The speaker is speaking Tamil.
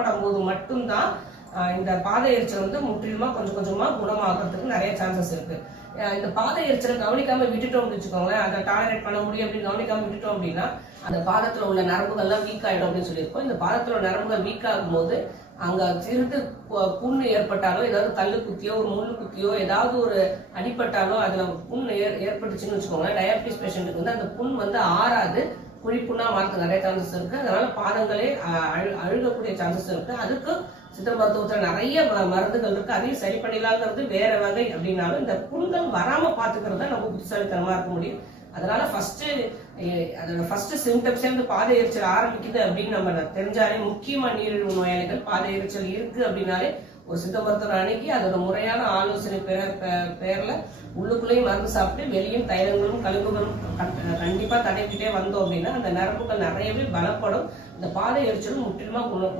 பழக்கப்படும் போது மட்டும்தான் இந்த பாத எரிச்சல் வந்து முற்றிலுமா கொஞ்சம் கொஞ்சமா குணமாகிறதுக்கு நிறைய சான்சஸ் இருக்கு. இந்த பாத எரிச்சலை கவனிக்காம விட்டுட்டோம்னு வச்சுக்கோங்களேன், அதை டாலரேட் பண்ண முடியும் அப்படின்னு கவனிக்காம விட்டுட்டோம் அப்படின்னா அந்த பாதத்துல உள்ள நரம்புகள்லாம் வீக் ஆயிடும் அப்படின்னு சொல்லியிருக்கோம். இந்த பாதத்துல உள்ள நரம்புகள் வீக் ஆகும் போது அங்க சிறிது புண்ணு ஏற்பட்டாலோ, ஏதாவது கல்லு குத்தியோ ஒரு முள்ளு குத்தியோ ஏதாவது ஒரு அடிப்பட்டாலோ அதுல புண்ணு ஏற்பட்டுச்சுன்னு வச்சுக்கோங்களேன், டயபிட்டிஸ் பேஷண்ட்டுக்கு வந்து அந்த புண் வந்து ஆறாது, குழிப்புண்ணா மாறதுக்கு நிறைய சான்சஸ் இருக்கு. அதனால பாதங்களே அழுகக்கூடிய சான்சஸ் இருக்கு. அதுக்கு சித்த மருத்துவத்துல நிறைய மருந்துகள் இருக்கு, அதையும் சரி பண்ணிடலாங்கிறது வேற வகை. அப்படின்னாலும் இந்த புண்கள் வராம பாத்துக்கிறது தான் நம்ம புத்திசாலித்தனமா இருக்க முடியும். அதனால அதோட ஃபர்ஸ்ட் சிம்டம்ஸே வந்து பாதை எரிச்சல் ஆரம்பிக்குது அப்படின்னு நம்ம தெரிஞ்சாலே, முக்கியமா நீரிழிவு நோயாளிகள் பாதை எரிச்சல் இருக்கு அப்படின்னாலே ஒரு சித்த மருத்துவர் அணுகி அதோட முறையான ஆலோசனை பேர்ல உள்ளுக்குள்ளேயும் மருந்து சாப்பிட்டு வெளியும் தைலங்களும் கழுகுகளும் கண்டிப்பா தடைக்கிட்டே வந்தோம் அப்படின்னா அந்த நரம்புகள் நிறையவே பலப்படும். இந்த பாதை எரிச்சலும் முற்றிலுமா குணம்